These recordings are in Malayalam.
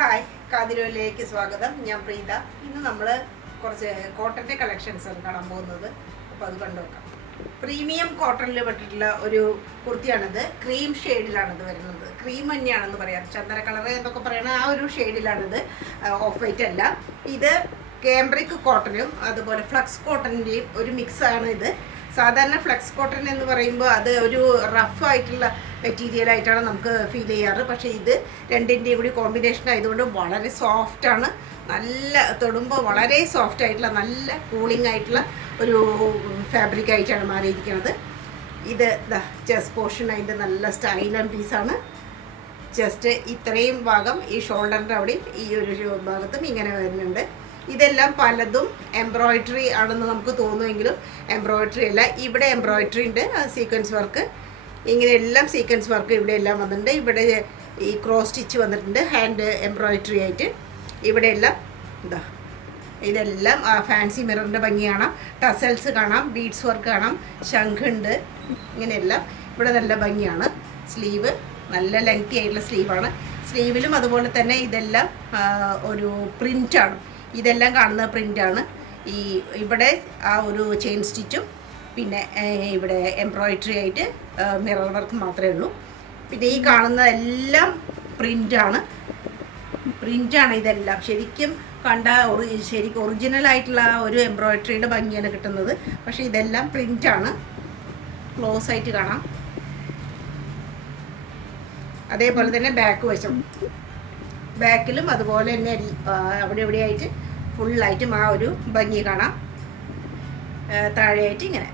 ഹായ്, കാതിരയിലേക്ക് സ്വാഗതം. ഞാൻ പ്രീത. ഇന്ന് നമ്മൾ കുറച്ച് കോട്ടൻ്റെ കളക്ഷൻസ് ആണ് കാണാൻ പോകുന്നത്. അപ്പോൾ അത് കണ്ടുവെക്കാം. പ്രീമിയം കോട്ടണിൽ പെട്ടിട്ടുള്ള ഒരു കുർത്തിയാണിത്. ക്രീം ഷെയ്ഡിലാണിത് വരുന്നത്. ക്രീം തന്നെയാണെന്ന് പറയാം, ചന്ദന കളർ എന്നൊക്കെ പറയുന്ന ആ ഒരു ഷെയ്ഡിലാണിത്. ഓഫ് വൈറ്റ് അല്ല. ഇത് കാംബ്രിക് കോട്ടനും അതുപോലെ ഫ്ലക്സ് കോട്ടൻ്റെയും ഒരു മിക്സാണ് ഇത്. സാധാരണ ഫ്ലക്സ് കോട്ടൺ എന്ന് പറയുമ്പോൾ അത് ഒരു റഫ് ആയിട്ടുള്ള മെറ്റീരിയൽ ആയിട്ടാണ് നമുക്ക് ഫീൽ ചെയ്യാറ്. പക്ഷേ ഇത് രണ്ടിൻ്റെയും കൂടി കോമ്പിനേഷൻ ആയതുകൊണ്ട് വളരെ സോഫ്റ്റാണ്. നല്ല തൊടുമ്പോൾ വളരെ സോഫ്റ്റ് ആയിട്ടുള്ള നല്ല കൂളിംഗ് ആയിട്ടുള്ള ഒരു ഫാബ്രിക് ആയിട്ടാണ് മാറിയിരിക്കുന്നത്. ഇത് ചെസ്റ്റ് പോർഷൻ അതിൻ്റെ നല്ല സ്റ്റൈലൻ പീസാണ്. ജസ്റ്റ് ഇത്രയും ഭാഗം ഈ ഷോൾഡറിൻ്റെ അവിടെയും ഈ ഒരു ഭാഗത്തും ഇങ്ങനെ വരുന്നുണ്ട്. ഇതെല്ലാം പലതും എംബ്രോയിഡറി ആണെന്ന് നമുക്ക് തോന്നുമെങ്കിലും എംബ്രോയിഡറി അല്ല. ഇവിടെ എംബ്രോയിഡറി ഉണ്ട്, സീക്വൻസ് വർക്ക്, ഇങ്ങനെയെല്ലാം സീക്വൻസ് വർക്ക് ഇവിടെ എല്ലാം വന്നിട്ടുണ്ട്. ഇവിടെ ഈ ക്രോസ് സ്റ്റിച്ച് വന്നിട്ടുണ്ട് ഹാൻഡ് എംബ്രോയിഡറി ആയിട്ട്. ഇവിടെയെല്ലാം ഇതെല്ലാം ഫാൻസി മിററിൻ്റെ ഭംഗി കാണാം, ടസൽസ് കാണാം, ബീഡ്സ് വർക്ക് കാണാം, ശംഖുണ്ട്. ഇങ്ങനെയെല്ലാം ഇവിടെ നല്ല ഭംഗിയാണ്. സ്ലീവ് നല്ല ലെങ്തി ആയിട്ടുള്ള സ്ലീവാണ്. സ്ലീവിലും അതുപോലെ തന്നെ ഇതെല്ലാം ഒരു പ്രിൻ്റാണ്. ഇതെല്ലാം കാണുന്ന പ്രിൻ്റാണ്. ഇവിടെ ആ ഒരു ചെയിൻ സ്റ്റിച്ചും പിന്നെ ഇവിടെ എംബ്രോയിഡറി ആയിട്ട് മിറർ വർക്ക് മാത്രമേ ഉള്ളൂ. പിന്നെ ഈ കാണുന്ന എല്ലാം പ്രിൻ്റാണ്. ഇതെല്ലാം ശരിക്കും കണ്ട ശരിക്കും ഒറിജിനലായിട്ടുള്ള ഒരു എംബ്രോയിഡറിയുടെ ഭംഗിയാണ് കിട്ടുന്നത്. പക്ഷേ ഇതെല്ലാം പ്രിൻ്റാണ്. ക്ലോസ് ആയിട്ട് കാണാം. അതേപോലെ തന്നെ ബാക്ക് വശം, ബാക്കിലും അതുപോലെ തന്നെ അവിടെ ഇവിടെയായിട്ട് ഫുള്ളായിട്ടും ആ ഒരു ഭംഗി കാണാം. താഴെയായിട്ട് ഇങ്ങനെ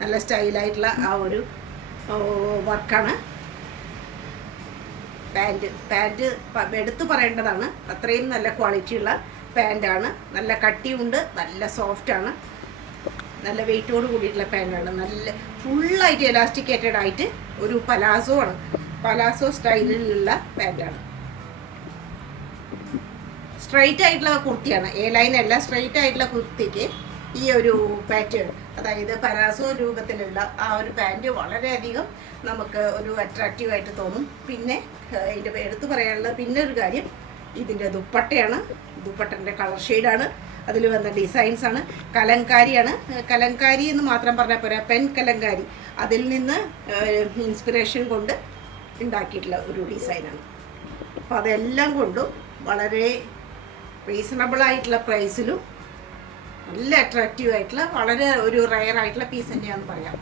നല്ല സ്റ്റൈലായിട്ടുള്ള ആ ഒരു വർക്കാണ്. പാൻറ്റ് എടുത്തു പറയേണ്ടതാണ്. അത്രയും നല്ല ക്വാളിറ്റിയുള്ള പാൻറ്റാണ്. നല്ല കട്ടിയുണ്ട്, നല്ല സോഫ്റ്റാണ്, നല്ല വെയിറ്റോട് കൂടിയിട്ടുള്ള പാൻറ്റാണ്. നല്ല ഫുള്ളായിട്ട് എലാസ്റ്റിക്കേറ്റഡ് ആയിട്ട് ഒരു പലാസോ ആണ്. പലാസോ സ്റ്റൈലിലുള്ള പാൻറ്റാണ്. സ്ട്രൈറ്റ് ആയിട്ടുള്ള കുർത്തിയാണ്. എ ലൈൻ അല്ല, സ്ട്രൈറ്റ് ആയിട്ടുള്ള കുർത്തിക്ക് ഈ ഒരു പാറ്റേൺ, അതായത് പലാസോ രൂപത്തിലുള്ള ആ ഒരു പാൻറ്റ് വളരെയധികം നമുക്ക് ഒരു അട്രാക്റ്റീവായിട്ട് തോന്നും. പിന്നെ ഇതിൻ്റെ എടുത്തു പറയാനുള്ളത് പിന്നെ ഒരു കാര്യം, ഇതിൻ്റെ ദുപ്പട്ടയാണ്. ദുപ്പട്ടൻ്റെ കളർ ഷെയ്ഡാണ്, അതിൽ വന്ന ഡിസൈൻസാണ്. കലങ്കാരിയാണ്. കലങ്കാരി എന്ന് മാത്രം പറഞ്ഞാൽ പോരാ, പെൻ കലങ്കാരി, അതിൽ നിന്ന് ഇൻസ്പിറേഷൻ കൊണ്ട് ഉണ്ടാക്കിയിട്ടുള്ള ഒരു ഡിസൈനാണ്. അപ്പോൾ അതെല്ലാം കൊണ്ടും വളരെ റീസണബിൾ ആയിട്ടുള്ള പ്രൈസിലും നല്ല അട്രാക്റ്റീവ് ആയിട്ടുള്ള വളരെ ഒരു റയർ ആയിട്ടുള്ള പീസ് തന്നെയാണെന്ന് പറയാം.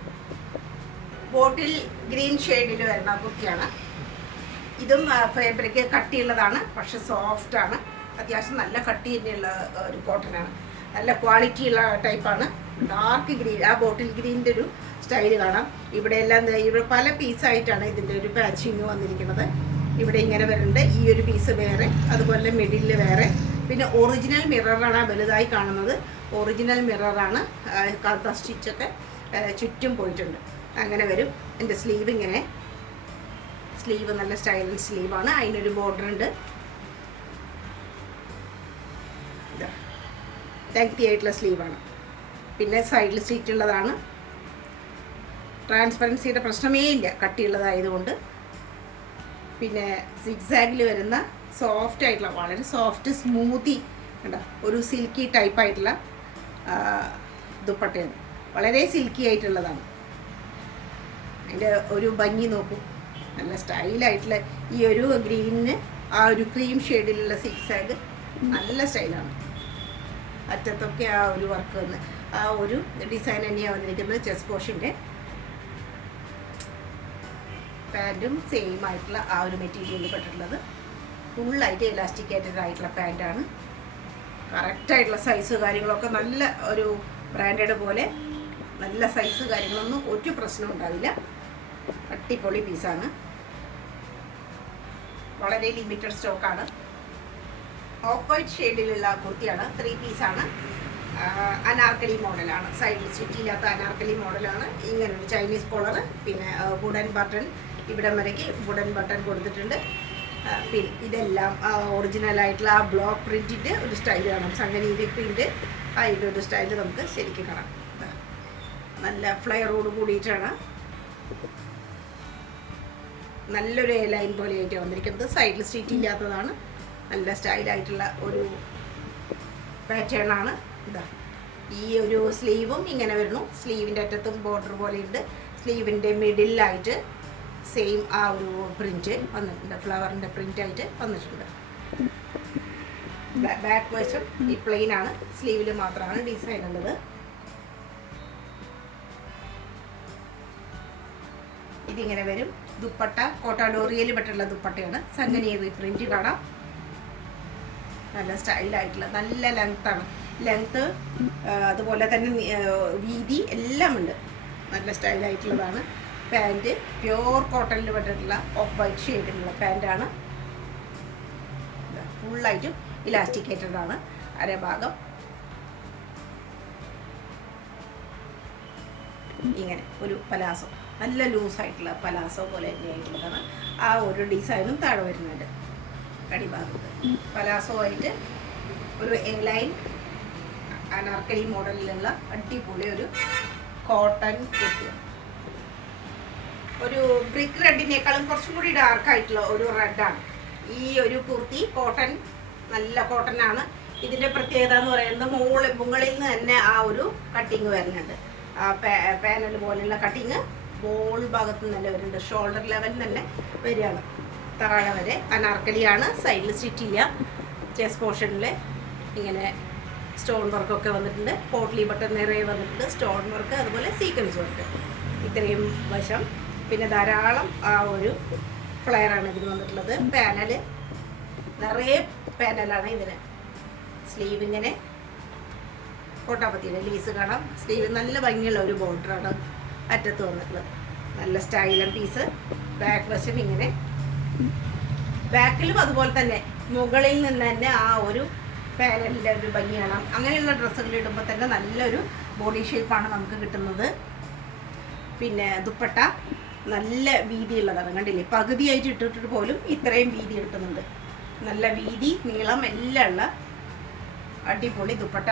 ബോട്ടിൽ ഗ്രീൻ ഷെയ്ഡിൽ വരുന്ന കുർത്തിയാണ്. ഇതും ഫാബ്രിക് കട്ടിയുള്ളതാണ്, പക്ഷെ സോഫ്റ്റാണ്. അത്യാവശ്യം നല്ല കട്ടി തന്നെയുള്ള ഒരു കോട്ടനാണ്. നല്ല ക്വാളിറ്റിയുള്ള ടൈപ്പാണ്. ഡാർക്ക് ഗ്രീൻ, ആ ബോട്ടിൽ ഗ്രീനിൻ്റെ ഒരു സ്റ്റൈല് കാണാം. ഇവിടെയെല്ലാം ഇവിടെ പല പീസായിട്ടാണ് ഇതിൻ്റെ ഒരു പാച്ചിങ് വന്നിരിക്കുന്നത്. ഇവിടെ ഇങ്ങനെ വരുന്നുണ്ട്. ഈ ഒരു പീസ് വേറെ, അതുപോലെ മിഡിലിൽ വേറെ. പിന്നെ ഒറിജിനൽ മിററാണ് വലുതായി കാണുന്നത്. ഒറിജിനൽ മിററാണ്. കാന്ത സ്റ്റിച്ചൊക്കെ ചുറ്റും പോയിട്ടുണ്ട്. അങ്ങനെ വരും. എൻ്റെ സ്ലീവ് ഇങ്ങനെ, സ്ലീവ് നല്ല സ്റ്റൈലൻ സ്ലീവാണ്. അതിനൊരു ബോർഡർ ഉണ്ട്. ലെങ്തി ആയിട്ടുള്ള സ്ലീവാണ്. പിന്നെ സൈഡിൽ സ്റ്റിച്ച് ഉള്ളതാണ്. ട്രാൻസ്പെറൻസിയുടെ പ്രശ്നമേ ഇല്ല, കട്ടിയുള്ളതായതുകൊണ്ട്. പിന്നെ സിക്സാഗിൽ വരുന്ന സോഫ്റ്റ് ആയിട്ടുള്ള, വളരെ സോഫ്റ്റ് സ്മൂത്തി കണ്ടോ, ഒരു സിൽക്കി ടൈപ്പായിട്ടുള്ള ദുപ്പട്ടയാണ്. വളരെ സിൽക്കി ആയിട്ടുള്ളതാണ്. അതിൻ്റെ ഒരു ഭംഗി നോക്കൂ. നല്ല സ്റ്റൈലായിട്ടുള്ള ഈ ഒരു ഗ്രീനിന് ആ ഒരു ക്രീം ഷെയ്ഡിലുള്ള സിക്സാഗ് നല്ല സ്റ്റൈലാണ്. അറ്റത്തൊക്കെ ആ ഒരു വർക്ക് വന്ന് ആ ഒരു ഡിസൈൻ തന്നെയാണ് വന്നിരിക്കുന്നത്. ചെസ്റ്റ് പോർഷൻ്റെ പാൻറ്റും സെയിം ആയിട്ടുള്ള ആ ഒരു മെറ്റീരിയലിൽ പെട്ടിട്ടുള്ളത്. ഫുള്ളായിട്ട് എലാസ്റ്റിക്കേറ്റഡ് ആയിട്ടുള്ള പാൻറ്റാണ്. കറക്റ്റായിട്ടുള്ള സൈസ് കാര്യങ്ങളൊക്കെ നല്ല ഒരു ബ്രാൻഡഡ് പോലെ നല്ല സൈസ് കാര്യങ്ങളൊന്നും ഒരു പ്രശ്നം ഉണ്ടാവില്ല. അടിപൊളി പീസാണ്. വളരെ ലിമിറ്റഡ് സ്റ്റോക്കാണ്. ഓഫ് വൈറ്റ് ഷെയ്ഡിലുള്ള കുർത്തിയാണ്. 3 പീസാണ്. അനാർക്കലി മോഡലാണ്. സൈഡിൽ സ്റ്റിച്ചില്ലാത്ത അനാർക്കലി മോഡലാണ്. ഇങ്ങനൊരു ചൈനീസ് കോളർ, പിന്നെ വുഡൻ ബട്ടൺ, ഇവിടം വരയ്ക്ക് വുഡൻ ബട്ടൺ കൊടുത്തിട്ടുണ്ട്. പിന്നെ ഇതെല്ലാം ഒറിജിനലായിട്ടുള്ള ആ ബ്ലോക്ക് പ്രിൻറ്റിൻ്റെ ഒരു സ്റ്റൈൽ കാണാം. സംഗനീതി പ്രിൻറ്റ് അതിൻ്റെ ഒരു സ്റ്റൈൽ നമുക്ക് ശരിക്കും കാണാം. നല്ല ഫ്ലെയറോട് കൂടിയിട്ടാണ്. നല്ലൊരു എ ലൈൻ പോലെയായിട്ട് വന്നിരിക്കുന്നത്. സൈഡിൽ സ്റ്റിച്ച് ഇല്ലാത്തതാണ്. നല്ല സ്റ്റൈലായിട്ടുള്ള ഒരു പാറ്റേൺ ആണ്. ഇതാ ഈ ഒരു സ്ലീവും ഇങ്ങനെ വരുന്നു. സ്ലീവിൻ്റെ അറ്റത്തും ബോർഡർ പോലെയുണ്ട്. സ്ലീവിൻ്റെ മിഡിലായിട്ട് സെയിം ആ ഒരു പ്രിൻറ്റ് വന്നിട്ടുണ്ട്, ഫ്ലവറിൻ്റെ പ്രിൻ്റായിട്ട് വന്നിട്ടുണ്ട്. ബാക്ക് വശം ഈ പ്ലെയിൻ ആണ്, സ്ലീവിൽ മാത്രമാണ് ഡിസൈൻ ഉള്ളത്. ഇതിങ്ങനെ വരും. ദുപ്പട്ട കോട്ടാഡോറിയയിൽ പെട്ടുള്ള ദുപ്പട്ടയാണ്. സംഗനേറി പ്രിന്റ് കാണാം. നല്ല സ്റ്റൈലായിട്ടുള്ള നല്ല ലെങ്ത്താണ്. ലെങ്ത്ത് അതുപോലെ തന്നെ വീതി എല്ലാം ഉണ്ട്. നല്ല സ്റ്റൈലായിട്ടുള്ളതാണ്. പാൻറ്റ് പ്യോർ കോട്ടണിൽ പെട്ടിട്ടുള്ള ഓഫ് വൈറ്റ് ഷെയ്ഡിലുള്ള പാൻറ്റാണ്. ഫുള്ളായിട്ടും ഇലാസ്റ്റിക്കേറ്റഡ് ആണ്. അരഭാഗം ഇങ്ങനെ ഒരു പലാസോ, നല്ല ലൂസായിട്ടുള്ള പലാസോ പോലെ തന്നെയായിട്ടുള്ളതാണ്. ആ ഒരു ഡിസൈനും താഴെ വരുന്നുണ്ട്. അടിഭാഗത്ത് പലാസോ ആയിട്ട് ഒരു എ ലൈൻ അനാർക്കലി മോഡലിലുള്ള അടിപൊളി ഒരു കോട്ടൺ കുർത്തിയാണ്. ഒരു ബ്രിക്ക് റെഡിനേക്കാളും കുറച്ചും കൂടി ഡാർക്കായിട്ടുള്ള ഒരു റെഡാണ് ഈ ഒരു കുർത്തി. കോട്ടൺ, നല്ല കോട്ടൺ ആണ്. ഇതിൻ്റെ പ്രത്യേകത എന്ന് പറയുന്നത് മുകളിൽ നിന്ന് തന്നെ ആ ഒരു കട്ടിങ് വരുന്നുണ്ട്. ആ പാനൽ പോലെയുള്ള കട്ടിങ് ബോൾ ഭാഗത്ത് നിന്ന് തന്നെ വരുന്നുണ്ട്. ഷോൾഡർ ലെവലിൽ തന്നെ വരികയാണ്. താഴെ വരെ അനാർക്കലിയാണ്. സൈഡിൽ സ്റ്റിച്ച് ചെയ്യുക. ചെസ്റ്റ് പോർഷനിൽ ഇങ്ങനെ സ്റ്റോൺ വർക്കൊക്കെ വന്നിട്ടുണ്ട്. പോട്ട്ലി ബട്ടൺ നിറയെ വന്നിട്ടുണ്ട്. സ്റ്റോൺ വർക്ക്, അതുപോലെ സീക്വൻസ് വർക്ക്, ഇത്രയും വശം. പിന്നെ ധാരാളം ആ ഒരു ഫ്ലെയറാണ് ഇതിന് വന്നിട്ടുള്ളത്. പാനൽ നിറയെ പാനലാണ് ഇതിന്. സ്ലീവ് ഇങ്ങനെ കോട്ടാപ്പത്തിയുടെ ലീസ് കാണാം. സ്ലീവ് നല്ല ഭംഗിയുള്ള ഒരു ബോർഡറാണ് അറ്റത്ത് വന്നിട്ടുള്ളത്. നല്ല സ്റ്റൈലൻ പീസ്. ബാക്ക് വശം ഇങ്ങനെ, ബാക്കിലും അതുപോലെ തന്നെ മുകളിൽ നിന്ന് തന്നെ ആ ഒരു പാനലിൻ്റെ ഒരു ഭംഗിയാണ്. അങ്ങനെയുള്ള ഡ്രസ്സുകൾ ഇടുമ്പോൾ തന്നെ നല്ലൊരു ബോഡി ഷേപ്പാണ് നമുക്ക് കിട്ടുന്നത്. പിന്നെ ദുപ്പട്ട നല്ല വീതിയുള്ളതാണ്. കണ്ടില്ലേ, പകുതിയായിട്ട് ഇട്ടിട്ട് പോലും ഇത്രയും വീതി കിട്ടുന്നുണ്ട്. നല്ല വീതി, നീളം എല്ലാം ഉള്ള അടിപൊളി ദുപ്പട്ട.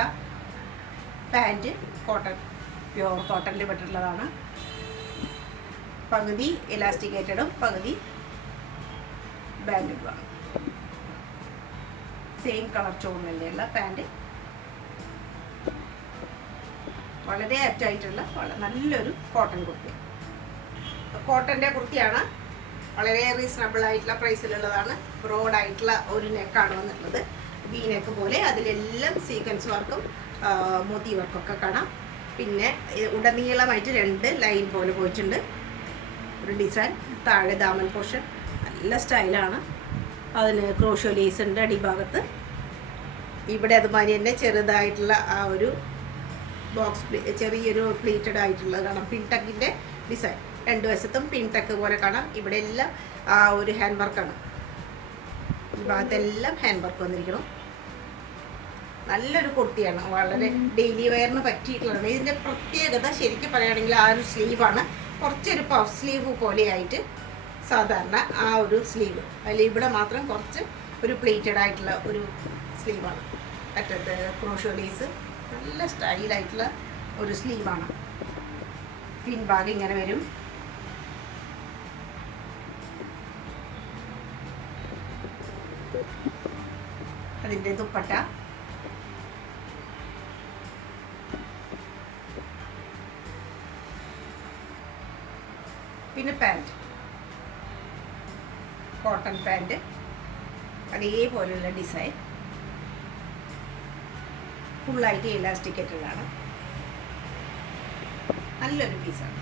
പാൻറ്റ് കോട്ടൺ, പ്യോർ കോട്ടണിൽ പെട്ടിട്ടുള്ളതാണ്. പകുതി ഇലാസ്റ്റിക്കേറ്റഡും പകുതി ബാൻഡുകളാണ്. സെയിം കളർ ചോണിലുള്ള പാൻറ്റ്. വളരെ അറ്റായിട്ടുള്ള നല്ലൊരു കോട്ടൺ കുർത്തി. കോട്ടൻ്റെ കുർത്തിയാണ്. വളരെ റീസണബിൾ ആയിട്ടുള്ള പ്രൈസിലുള്ളതാണ്. ബ്രോഡായിട്ടുള്ള ഒരു നെക്കാണ് വന്നിട്ടുള്ളത്. വി നെക്ക് പോലെ. അതിലെല്ലാം സീക്വൻസ് വർക്കും മോത്തി വർക്കൊക്കെ കാണാം. പിന്നെ ഉടനീളമായിട്ട് 2 ലൈൻ പോലെ പോയിട്ടുണ്ട് ഒരു ഡിസൈൻ. താഴെ ദാമൻ പോർഷൻ നല്ല സ്റ്റൈലാണ്. അതിന് ക്രോഷോ ലേസ് ഉണ്ട് അടിഭാഗത്ത്. ഇവിടെ അതുമാതിരി തന്നെ ചെറുതായിട്ടുള്ള ആ ഒരു ബോക്സ്, ചെറിയൊരു പ്ലീറ്റഡ് ആയിട്ടുള്ളത് കാണാം. പിൻടക്കിൻ്റെ ഡിസൈൻ 2 വശത്തും പിൻടക്ക് പോലെ കാണാം. ഇവിടെ എല്ലാം ആ ഒരു ഹാൻഡ് വർക്കാണ്. ഈ ഭാഗത്തെല്ലാം ഹാൻഡ് വർക്ക് വന്നിരിക്കണം. നല്ലൊരു കുർത്തിയാണ്. വളരെ ഡെയിലി വെയറിന് പറ്റിയിട്ടുള്ളത്. ഇതിൻ്റെ പ്രത്യേകത ശരിക്കും പറയുകയാണെങ്കിൽ ആ ഒരു സ്ലീവാണ്. കുറച്ചൊരു പഫ് സ്ലീവ് പോലെയായിട്ട് സാധാരണ ആ ഒരു സ്ലീവ്. അതിൽ ഇവിടെ മാത്രം കുറച്ച് ഒരു പ്ലേറ്റഡ് ആയിട്ടുള്ള ഒരു സ്ലീവാണ്. അറ്റത്ത് ക്രോഷോ ലേസ്, നല്ല സ്റ്റൈലായിട്ടുള്ള ഒരു സ്ലീവാണ്. പിൻഭാഗം ഇങ്ങനെ വരും. അതിൻ്റെ ദുപ്പട്ട പിന്നെ പാൻറ്റ്, കോട്ടൺ പാൻറ്റ്, അതേപോലെയുള്ള ഡിസൈൻ. ഫുള്ളായിട്ട് ഇലാസ്റ്റിക്കേറ്റഡാണ്. നല്ലൊരു പീസാണ്.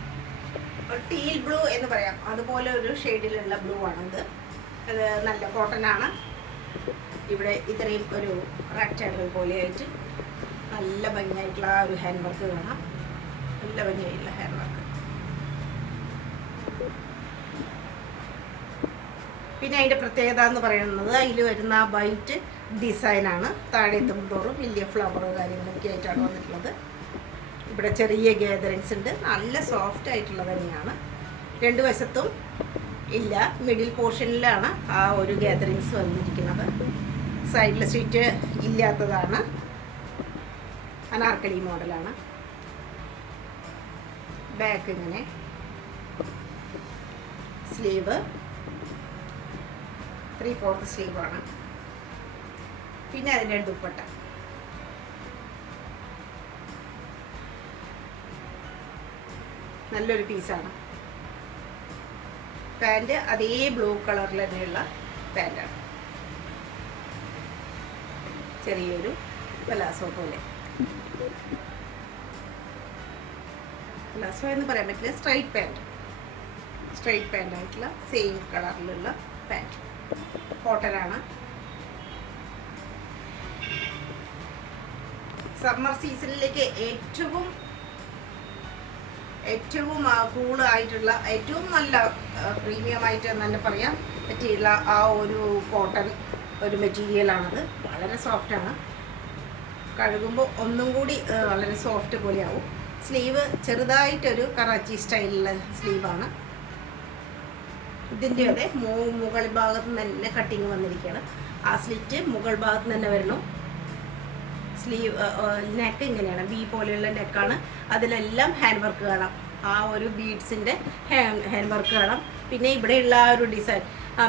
ടീൽ ബ്ലൂ എന്ന് പറയാം, അതുപോലെ ഒരു ഷെയ്ഡിലുള്ള ബ്ലൂ ആണിത്. അത് നല്ല കോട്ടനാണ്. ഇവിടെ ഇത്രയും ഒരു റെക്റ്റാങ്കിൾ പോലെയായിട്ട് നല്ല ഭംഗിയായിട്ടുള്ള ആ ഒരു ഹാൻഡ് വർക്ക് കാണാം. നല്ല ഭംഗിയായിട്ടുള്ള ഹാൻഡ് വർക്ക്. പിന്നെ അതിൻ്റെ പ്രത്യേകത എന്ന് പറയുന്നത് അതിൽ വരുന്ന ആ വൈറ്റ് ഡിസൈനാണ്. താഴെ എത്തുമ്പോഴും വലിയ ഫ്ലവറോ കാര്യങ്ങളൊക്കെ ആയിട്ടാണ് വന്നിട്ടുള്ളത്. ഇവിടെ ചെറിയ ഗാദറിങ്സ് ഉണ്ട്. നല്ല സോഫ്റ്റ് ആയിട്ടുള്ളത് തന്നെയാണ്. 2 വശത്തും ഇല്ല, മിഡിൽ പോർഷനിലാണ് ആ ഒരു ഗാദറിങ്സ് വന്നിരിക്കുന്നത്. സൈഡിൽ സ്റ്റിച്ച് ഇല്ലാത്തതാണ്. അനാർക്കലി മോഡലാണ്. ബാക്ക് ഇങ്ങനെ, സ്ലീവ് 3/4 സ്ലീവാണ്. പിന്നെ അതിൻ്റെ ദുപ്പട്ട. നല്ലൊരു പീസാണ്. പാൻറ് അതേ ബ്ലൂ കളറിൽ തന്നെയുള്ള പാൻറ്റാണ്. ചെറിയൊരു പലാസോ പോലെ, പലാസോ എന്ന് പറയാൻ പറ്റില്ല, സ്ട്രൈറ്റ് പാൻറ് ആയിട്ടുള്ള സെയിം കളറിലുള്ള പാൻറ്. കോട്ടനാണ്. സമ്മർ സീസണിലേക്ക് ഏറ്റവും കൂളായിട്ടുള്ള, ഏറ്റവും നല്ല പ്രീമിയം ആയിട്ട് തന്നെ പറയാൻ പറ്റിയുള്ള ആ ഒരു കോട്ടൺ ഒരു മെറ്റീരിയലാണത്. വളരെ സോഫ്റ്റാണ്. കഴുകുമ്പോൾ ഒന്നും കൂടി വളരെ സോഫ്റ്റ് പോലെയാവും. സ്ലീവ് ചെറുതായിട്ടൊരു കറാച്ചി സ്റ്റൈലിലുള്ള സ്ലീവാണ്. ഇതിൻ്റെ അതെ മുകൾ ഭാഗത്ത് തന്നെ കട്ടിങ് വന്നിരിക്കുകയാണ്. ആ സ്ലിറ്റ് മുകൾ ഭാഗത്ത് തന്നെ വരണം. സ്ലീവ് നെക്ക് ഇങ്ങനെയാണ്, ബി പോലെയുള്ള നെക്കാണ്. അതിലെല്ലാം ഹാൻഡ് വർക്ക് കാണാം. ആ ഒരു ബീഡ്സിൻ്റെ ഹാൻഡ് വർക്ക് കാണാം. പിന്നെ ഇവിടെയുള്ള ആ ഒരു ഡിസൈൻ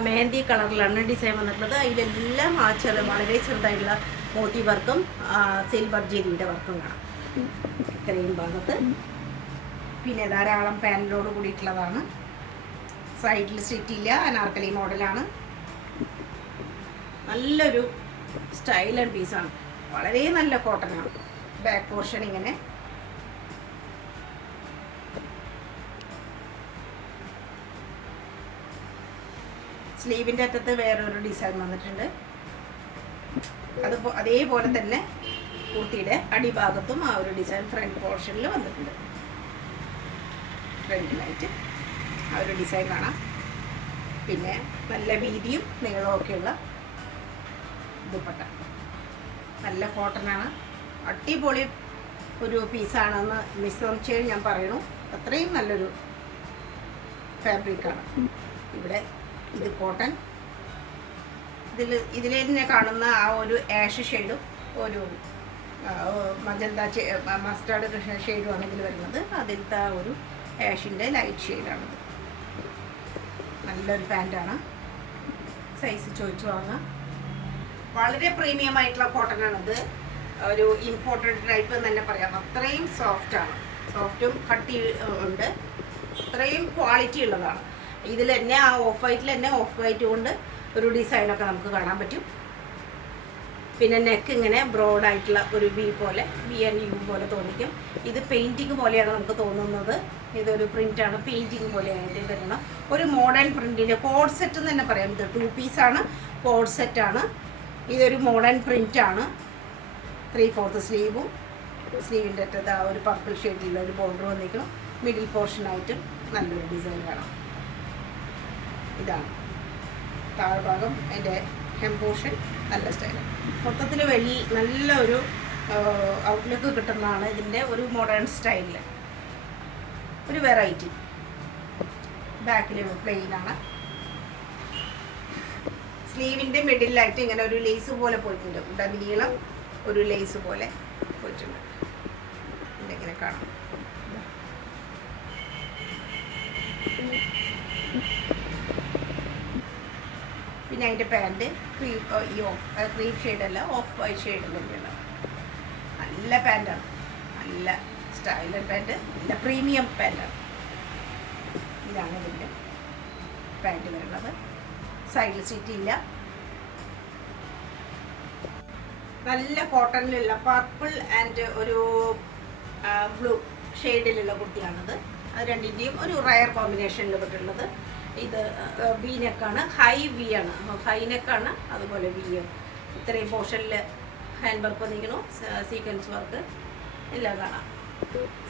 മെഹന്തി കളറിലാണ് ഡിസൈൻ വന്നിട്ടുള്ളത്. അതിലെല്ലാം ആ വളരെ ചെറുതായിട്ടുള്ള മോത്തി വർക്കും സിൽവർ ജെറിൻ്റെ വർക്കും കാണാം ഇത്രയും ഭാഗത്ത്. പിന്നെ ധാരാളം പാനലോട് കൂടിയിട്ടുള്ളതാണ്. സൈഡിൽ സ്റ്റിറ്റില്ല, അനാർക്കലി മോഡലാണ്. നല്ലൊരു സ്റ്റൈൽ ആൻഡ് പീസാണ്. വളരെ നല്ല കോട്ടനാണ്. ബാക്ക് പോർഷൻ ഇങ്ങനെ സ്ലീവിൻ്റെ അറ്റത്ത് വേറൊരു ഡിസൈൻ വന്നിട്ടുണ്ട്. അതേപോലെ തന്നെ കുർത്തിയുടെ അടിഭാഗത്തും ആ ഒരു ഡിസൈൻ ഫ്രണ്ട് പോർഷനിൽ വന്നിട്ടുണ്ട്. ഫ്രണ്ടിലായിട്ട് ആ ഒരു ഡിസൈൻ കാണാം. പിന്നെ നല്ല വീതിയും നീളവും ഒക്കെയുള്ള ദുപ്പട്ട. നല്ല കോട്ടനാണ്. അടിപൊളി ഒരു പീസാണെന്ന് നിസ്സംശയം ഞാൻ പറയണു. അത്രയും നല്ലൊരു ഫാബ്രിക്കാണ്. ഇവിടെ ഇത് കോട്ടൺ. ഇതിൽ തന്നെ കാണുന്ന ആ ഒരു ആഷ് ഷെയ്ഡും ഒരു മജന്ത മസ്റ്റാർഡ് ഷെയ്ഡുമാണ് ഇതിൽ വരുന്നത്. അതിലത്തെ ആ ഒരു ആഷിൻ്റെ ലൈറ്റ് ഷെയ്ഡാണിത്. നല്ലൊരു പാൻറ്റാണ്. സൈസ് ചോദിച്ചു വാങ്ങാം. വളരെ പ്രീമിയം ആയിട്ടുള്ള കോട്ടനാണിത്. ഒരു ഇമ്പോർട്ടഡ് ടൈപ്പ് എന്ന് തന്നെ പറയാം. അത്രയും സോഫ്റ്റാണ്. സോഫ്റ്റും കട്ടി ഉണ്ട്. അത്രയും ക്വാളിറ്റി ഉള്ളതാണ്. ഇതിൽ തന്നെ ആ ഓഫ് വൈറ്റ് കൊണ്ട് ഒരു ഡിസൈനൊക്കെ നമുക്ക് കാണാൻ പറ്റും. പിന്നെ നെക്ക് ഇങ്ങനെ ബ്രോഡായിട്ടുള്ള ഒരു ബി ആൻഡ് യു പോലെ തോന്നിക്കും. ഇത് പെയിൻറ്റിങ് പോലെയാണ് നമുക്ക് തോന്നുന്നത്. ഇതൊരു പ്രിൻ്റാണ്. പെയിൻറ്റിങ് പോലെയായിട്ട് വരണം. ഒരു മോഡേൺ പ്രിൻറ്റിൻ്റെ കോഡ് സെറ്റ് എന്ന് തന്നെ പറയാം. ഇത് 2 പീസാണ്. കോഡ് സെറ്റാണ്. ഇതൊരു മോഡേൺ പ്രിൻ്റാണ്. 3/4 സ്ലീവും സ്ലീവിൻ്റെ അറ്റത്ത് ആ ഒരു പർപ്പിൾ ഷെയ്ഡിലുള്ള ഒരു ബോർഡർ വന്നിരിക്കണം. മിഡിൽ പോർഷനായിട്ടും നല്ലൊരു ഡിസൈൻ കാണാം. ഇതാണ് താഴ്ഭാഗം. അതിൻ്റെ ഹെം പോർഷൻ നല്ല സ്റ്റൈലാണ്. മൊത്തത്തിൽ നല്ലൊരു ഔട്ട്ലുക്ക് കിട്ടുന്നതാണ് ഇതിൻ്റെ ഒരു മോഡേൺ സ്റ്റൈലിൽ. ഒരു വെറൈറ്റി. ബാക്കിൽ പ്ലെയിനാണ്. സ്ലീവിൻ്റെ മിഡിലായിട്ട് ഇങ്ങനെ ഒരു ലേസ് പോലെ പോയിട്ടുണ്ട്. നീളം ഒരു ലേസ് പോലെ പോയിട്ടുണ്ട്. ഇങ്ങനെ കാണാം. പിന്നെ അതിൻ്റെ പാൻറ്റ് ക്രീം ഷെയ്ഡല്ല, ഓഫ് വൈറ്റ് ഷെയ്ഡിലുള്ള നല്ല പാൻറ്റാണ്. നല്ല സ്റ്റൈലർ പാൻറ്റ്, നല്ല പ്രീമിയം പാൻറ്റാണ്. ഇതാണ് ഇതിൻ്റെ പാൻറ്റ് വരുന്നത്. സൈഡിൽ സ്റ്റിറ്റില്ല. നല്ല കോട്ടണിലുള്ള പർപ്പിൾ ആൻഡ് ഒരു ബ്ലൂ ഷെയ്ഡിലുള്ള കുർത്തിയാണിത്. അത് രണ്ടിൻ്റെയും ഒരു റയർ കോമ്പിനേഷനിൽ പെട്ടുള്ളത്. ഇത് വി നെക്കാണ്. ഹൈ വി ആണ്. ഹൈ നെക്കാണ്. അതുപോലെ വിയും ഇത്രയും പോർഷനിൽ ഹാൻഡ് വർക്ക് വന്നിരിക്കണു. സീക്വൻസ് വർക്ക് എല്ലാം കാണാം.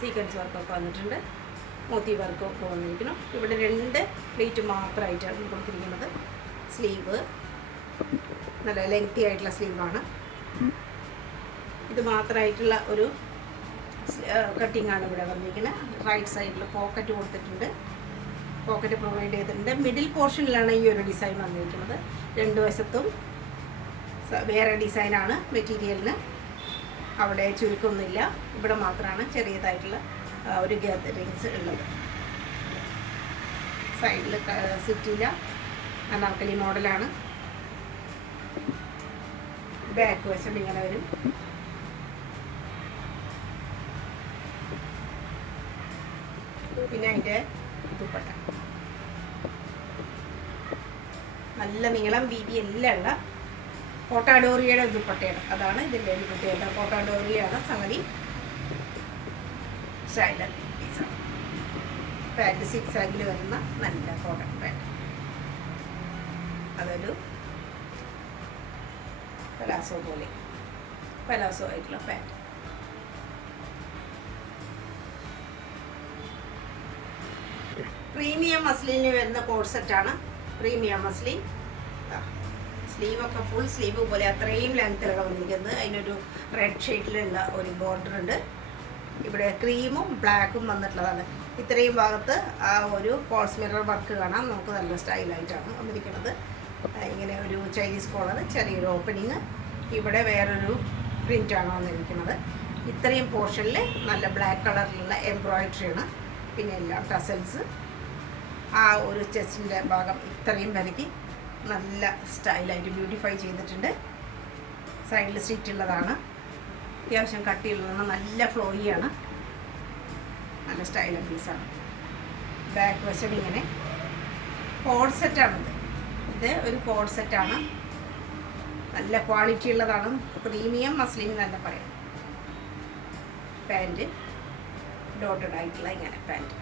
സീക്വൻസ് വർക്കൊക്കെ വന്നിട്ടുണ്ട്. മോത്തി വർക്കൊക്കെ വന്നിരിക്കണം. ഇവിടെ 2 പ്ലേറ്റ് മാത്രമായിട്ടാണ് കൊടുത്തിരിക്കുന്നത്. സ്ലീവ് നല്ല ലെങ്തി ആയിട്ടുള്ള സ്ലീവാണ്. ഇത് മാത്രമായിട്ടുള്ള ഒരു കട്ടിംഗ് ആണ് ഇവിടെ വന്നിരിക്കുന്നത്. റൈറ്റ് സൈഡിൽ പോക്കറ്റ് കൊടുത്തിട്ടുണ്ട്. പോക്കറ്റ് പ്രൊവൈഡ് ചെയ്തിട്ടുണ്ട്. മിഡിൽ പോർഷനിലാണ് ഈ ഒരു ഡിസൈൻ വന്നിരിക്കുന്നത്. 2 വശത്തും വേറെ ഡിസൈനാണ് മെറ്റീരിയലിന്. അവിടെ ചുരുക്കമൊന്നുമില്ല. ഇവിടെ മാത്രമാണ് ചെറിയതായിട്ടുള്ള ഒരു ഗ്യാതറിങ്സ് ഉള്ളത്. സൈഡിൽ സിറ്റില്ല. അനാർക്കലി മോഡലാണ്. ബാക്ക് വശം ഇങ്ങനെ വരും. പിന്നെ അതിൻ്റെ ദുപ്പട്ട നല്ല നീളം വീതി എല്ലാം ഉള്ള കോട്ടാഡോറിയയുടെ ദുപ്പട്ടയാണ്. അതാണ് ഇതിൻ്റെ ഒരു പ്രത്യേകത. കോട്ടാഡോറിയാണ് സംഗതി. സ്റ്റൈലർ പീസാണ്. പാൻറ്റ് 6 ആഗിൽ വരുന്ന നല്ല കോട്ടൺ പാൻറ്റ്. അതൊരു പലാസോ പോലെ പലാസോ ആയിട്ടുള്ള പാൻറ്റ്. പ്രീമിയം മസ്ലിന് വരുന്ന കോഡ് സെറ്റാണ്. പ്രീമിയം മസ്ലിൻ സ്ലീവൊക്കെ ഫുൾ സ്ലീവ് പോലെ അത്രയും ലെങ്ത്തിലാണ് വന്നിരിക്കുന്നത്. അതിനൊരു റെഡ് ഷെയ്ഡിലുള്ള ഒരു ബോർഡർ ഉണ്ട്. ഇവിടെ ക്രീമും ബ്ലാക്കും വന്നിട്ടുള്ളതാണ്. ഇത്രയും ഭാഗത്ത് ആ ഒരു ഫോൾസ് മിറർ വർക്ക് കാണാം. നമുക്ക് നല്ല സ്റ്റൈലായിട്ടാണ് വന്നിരിക്കുന്നത്. ഇങ്ങനെ ഒരു ചൈനീസ് കോളർ, ചെറിയൊരു ഓപ്പണിങ്, ഇവിടെ വേറൊരു പ്രിൻ്റാണ് വന്നിരിക്കുന്നത്. ഇത്രയും പോർഷനിൽ നല്ല ബ്ലാക്ക് കളറിലുള്ള എംബ്രോയിഡറിയാണ്. പിന്നെ എല്ലാം ടസൽസ്. ആ ഒരു ചെസ്റ്റിൻ്റെ ഭാഗം ഇത്രയും വരയ്ക്ക് നല്ല സ്റ്റൈലായിട്ട് ബ്യൂട്ടിഫൈ ചെയ്തിട്ടുണ്ട്. സൈഡിൽ സ്റ്റിച്ചുള്ളതാണ്. അത്യാവശ്യം കട്ടിയുള്ളതാണ്. നല്ല ഫ്ലോയിയാണ്. നല്ല സ്റ്റൈൽ പീസാണ്. ബാക്ക് വശം ഇങ്ങനെ കോഡ് സെറ്റാണിത്. ഇത് ഒരു കോഡ് സെറ്റാണ്. നല്ല ക്വാളിറ്റി ഉള്ളതാണ്. പ്രീമിയം മസ്ലിൻ തന്നെ പറയാം. പാൻറ്റ് ഡോട്ടഡ് ആയിട്ടുള്ള ഇങ്ങനെ പാൻറ്റ്.